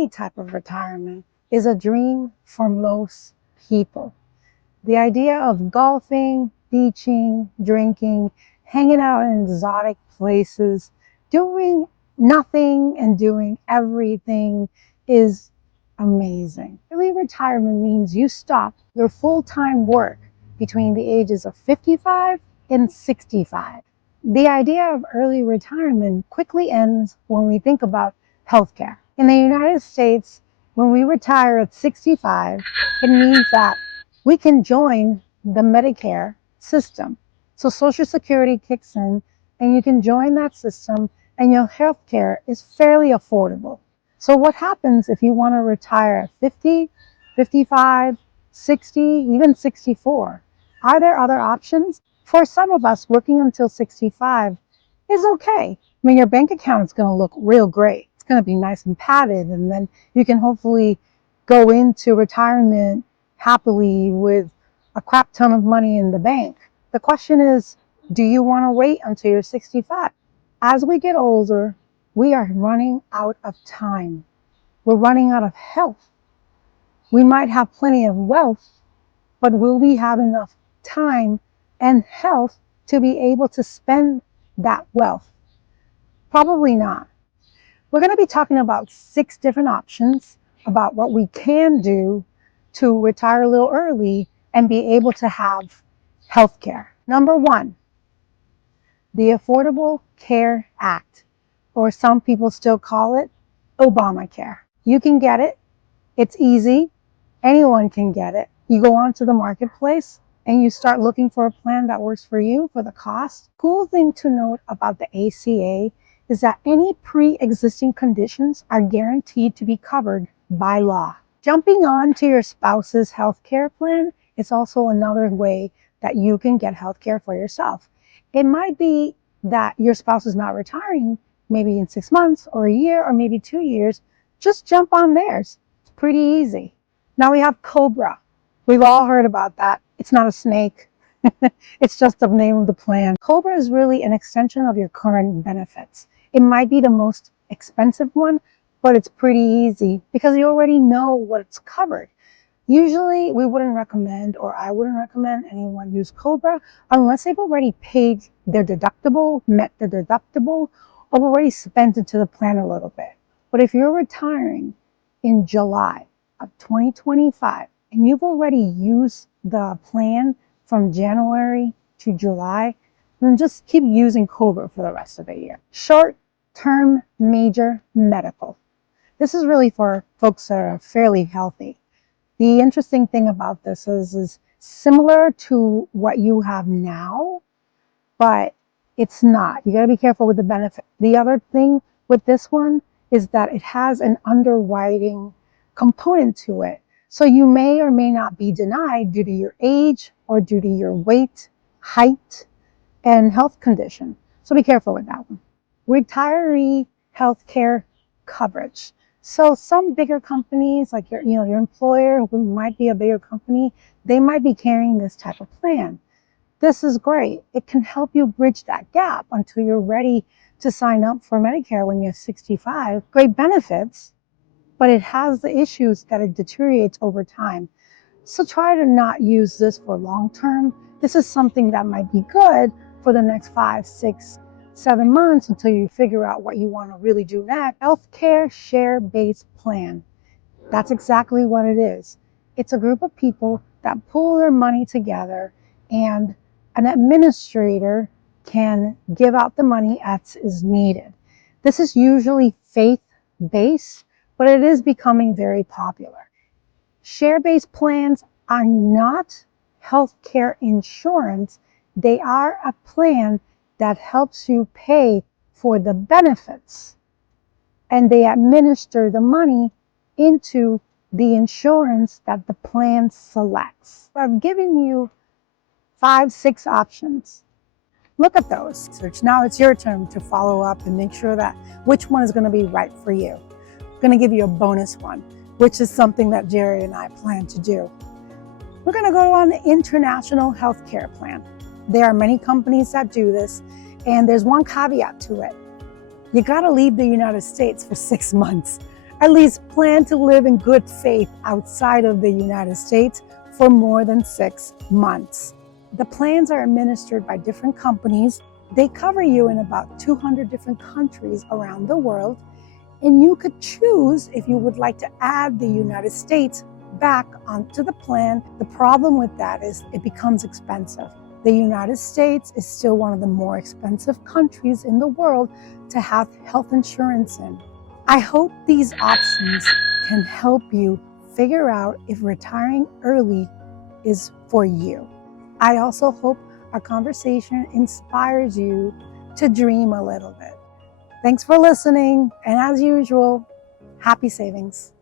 any type of retirement is a dream for most people. The idea of golfing, beaching, drinking, hanging out in exotic places, doing nothing and doing everything is amazing. Early retirement means you stop your full-time work between the ages of 55 and 65. The idea of early retirement quickly ends when we think about healthcare. In the United States, when we retire at 65, it means that we can join the Medicare system. So Social Security kicks in and you can join that system and your health care is fairly affordable. So what happens if you want to retire at 50, 55, 60, even 64? Are there other options? For some of us, working until 65 is okay. I mean, your bank account is going to look real great. It's going to be nice and padded, and then you can hopefully go into retirement happily with a crap ton of money in the bank. The question is, do you want to wait until you're 65? As we get older, we are running out of time. We're running out of health. We might have plenty of wealth, but will we have enough time and health to be able to spend that wealth? Probably not. We're going to be talking about 6 different options about what we can do to retire a little early and be able to have health care. Number 1, the Affordable Care Act, or some people still call it Obamacare. You can get it. It's easy. Anyone can get it. You go onto the marketplace and you start looking for a plan that works for you for the cost. Cool thing to note about the ACA is that any pre-existing conditions are guaranteed to be covered by law. Jumping on to your spouse's health care plan is also another way that you can get health care for yourself. It might be that your spouse is not retiring, maybe in 6 months or a year or maybe 2 years. Just jump on theirs. It's pretty easy. Now we have COBRA. We've all heard about that. It's not a snake. It's just the name of the plan. COBRA is really an extension of your current benefits. It might be the most expensive one, but it's pretty easy because you already know what's covered. Usually we wouldn't recommend, or I wouldn't recommend anyone use COBRA unless they've already paid their deductible, met the deductible, or already spent into the plan a little bit. But if you're retiring in July of 2025 and you've already used the plan from January to July, then just keep using COBRA for the rest of the year. Short-term major medical. This is really for folks that are fairly healthy. The interesting thing about this is similar to what you have now, but it's not. You got to be careful with the benefit. The other thing with this one is that it has an underwriting component to it. So you may or may not be denied due to your age or due to your weight, height, and health condition. So be careful with that one. Retiree healthcare coverage. So some bigger companies, like your employer, who might be a bigger company, they might be carrying this type of plan. This is great. It can help you bridge that gap until you're ready to sign up for Medicare when you're 65. Great benefits, but it has the issues that it deteriorates over time. So try to not use this for long term. This is something that might be good for the next 5, 6, 7 months until you figure out what you want to really do next. Healthcare share-based plan. That's exactly what it is. It's a group of people that pull their money together, and an administrator can give out the money as is needed. This is usually faith-based, but it is becoming very popular. Share-based plans are not healthcare insurance. They are a plan that helps you pay for the benefits, and they administer the money into the insurance that the plan selects. I've given you 5, 6 options. Look at those. Now it's your turn to follow up and make sure that which one is going to be right for you. I'm going to give you a bonus one, which is something that Jerry and I plan to do. We're going to go on the international healthcare plan. There are many companies that do this, and there's one caveat to it. You got to leave the United States for 6 months. At least plan to live in good faith outside of the United States for more than 6 months. The plans are administered by different companies. They cover you in about 200 different countries around the world, and you could choose if you would like to add the United States back onto the plan. The problem with that is it becomes expensive. The United States is still one of the more expensive countries in the world to have health insurance in. I hope these options can help you figure out if retiring early is for you. I also hope our conversation inspires you to dream a little bit. Thanks for listening, and as usual, happy savings.